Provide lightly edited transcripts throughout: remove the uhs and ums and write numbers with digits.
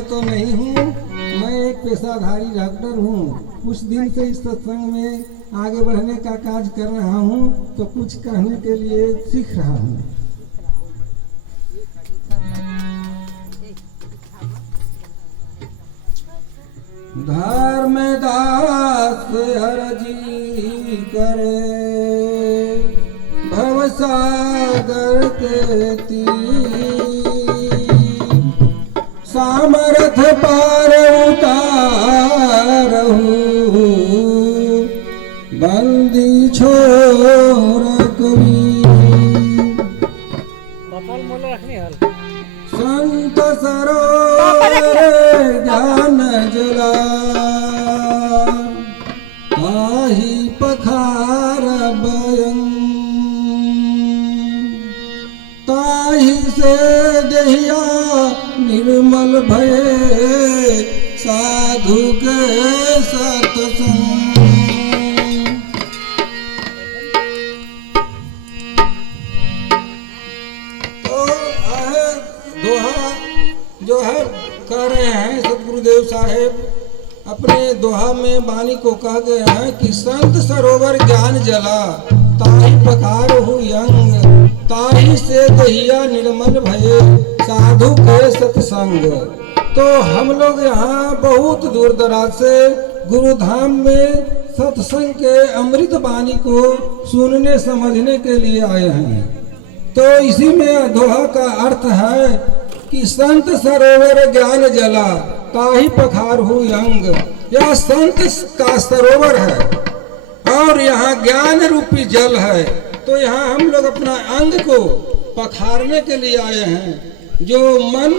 मैं तो नहीं हूँ, मैं एक पेशाधारी डॉक्टर हूँ। कुछ दिन से इस सत्संग में आगे बढ़ने का काज कर रहा हूँ, तो कुछ कहने के लिए सीख रहा हूँ। धर्मदास हरजी करे भवसागर के तीर, सामर्थ पार उतारहु बंदी छोर कबीर। संत सरोवर ज्ञान जला ताहि पखार बयन, ताहि से दहिया निर्मल भये साधु के सत्संग। तो दोहा जो है कह रहे हैं सतगुरुदेव साहेब अपने दोहा में वाणी को कह गए हैं कि संत सरोवर ज्ञान जला ताहि पखार हु यंग, ताहि से दहिया निर्मल भये साधु के सत्संग। तो हम लोग यहाँ बहुत दूर दराज से गुरुधाम में सत्संग के अमृत वाणी को सुनने समझने के लिए आए हैं। तो इसी में दोहा का अर्थ है कि संत सरोवर ज्ञान जला ताहि पखार हु यंग। यह संत का सरोवर है और यहाँ ज्ञान रूपी जल है। तो यहाँ हम लोग अपना अंग को पखारने के लिए आए हैं। जो मन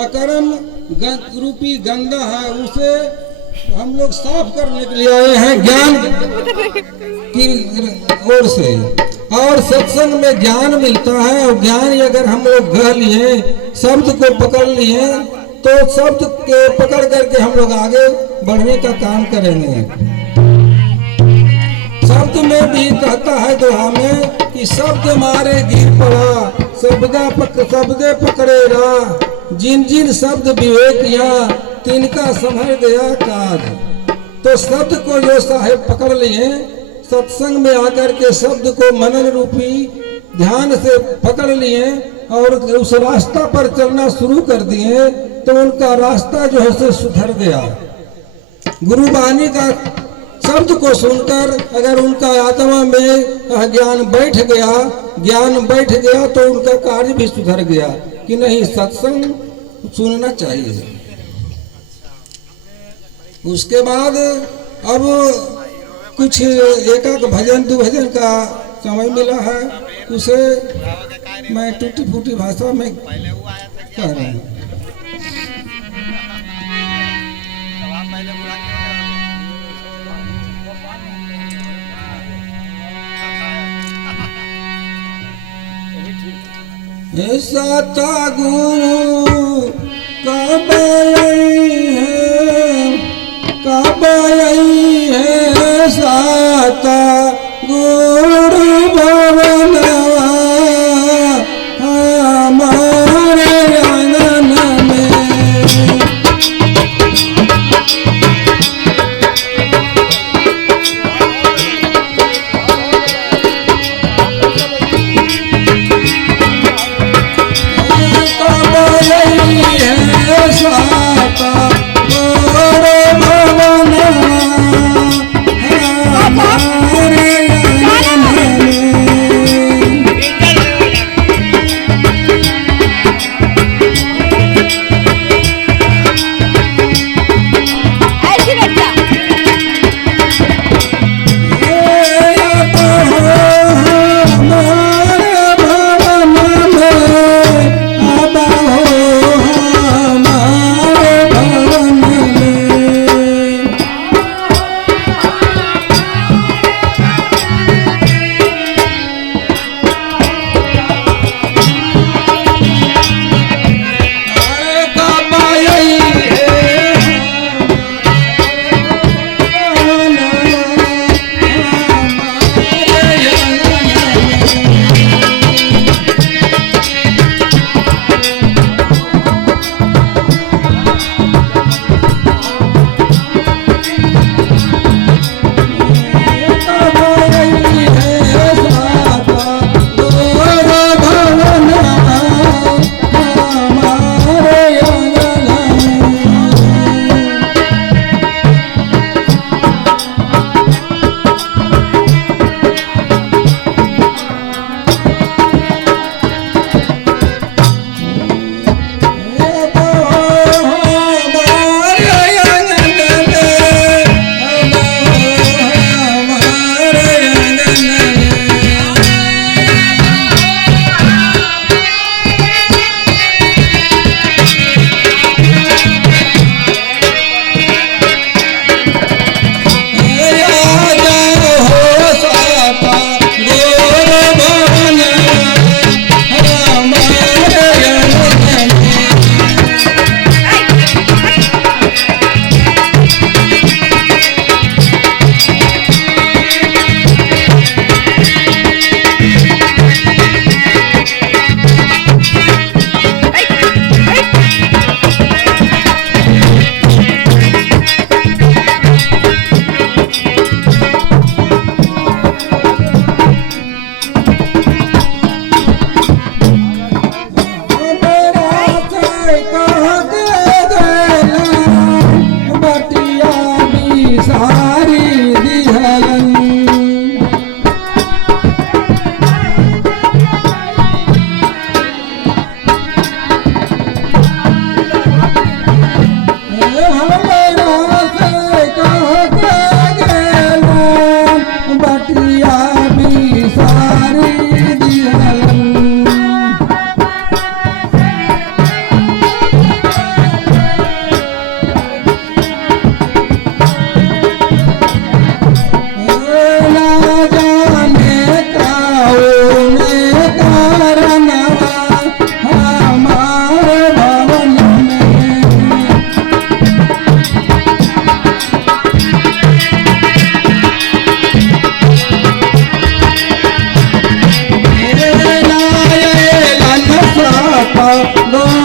अकर्म रूपी गंदा है उसे हम लोग साफ करने के लिए आए हैं ज्ञान की ओर से। और सत्संग में ज्ञान मिलता है और ज्ञान अगर हम लोग गह लिए, शब्द को पकड़ लिए, तो शब्द के पकड़ करके हम लोग आगे बढ़ने का काम करेंगे। शब्द में भी कहता है दोहा में कि शब्द मारे गिर पड़ा, शब्दे पकड़े राह, जिन जिन शब्द विवेक किया तिनका संभल गया काज। तो शब्द को जो साहेब पकड़ लिए, सत्संग में आकर के शब्द को मनन रूपी ध्यान से पकड़ लिए और उस रास्ता पर चलना शुरू कर दिए, तो उनका रास्ता जो है से सुधर गया। गुरुवाणी का शब्द को सुनकर अगर उनका आत्मा में ज्ञान बैठ गया तो उनका कार्य भी सुधर गया कि नहीं सत्संग सुनना चाहिए। उसके बाद अब कुछ एक भजन दो भजन का समय मिला है, उसे मैं टूटी फूटी भाषा में कह रहा हूँ। साता गुरु कब आई है साता गुरु भवनवा हमारे आंगन में। कब आई है साता पालो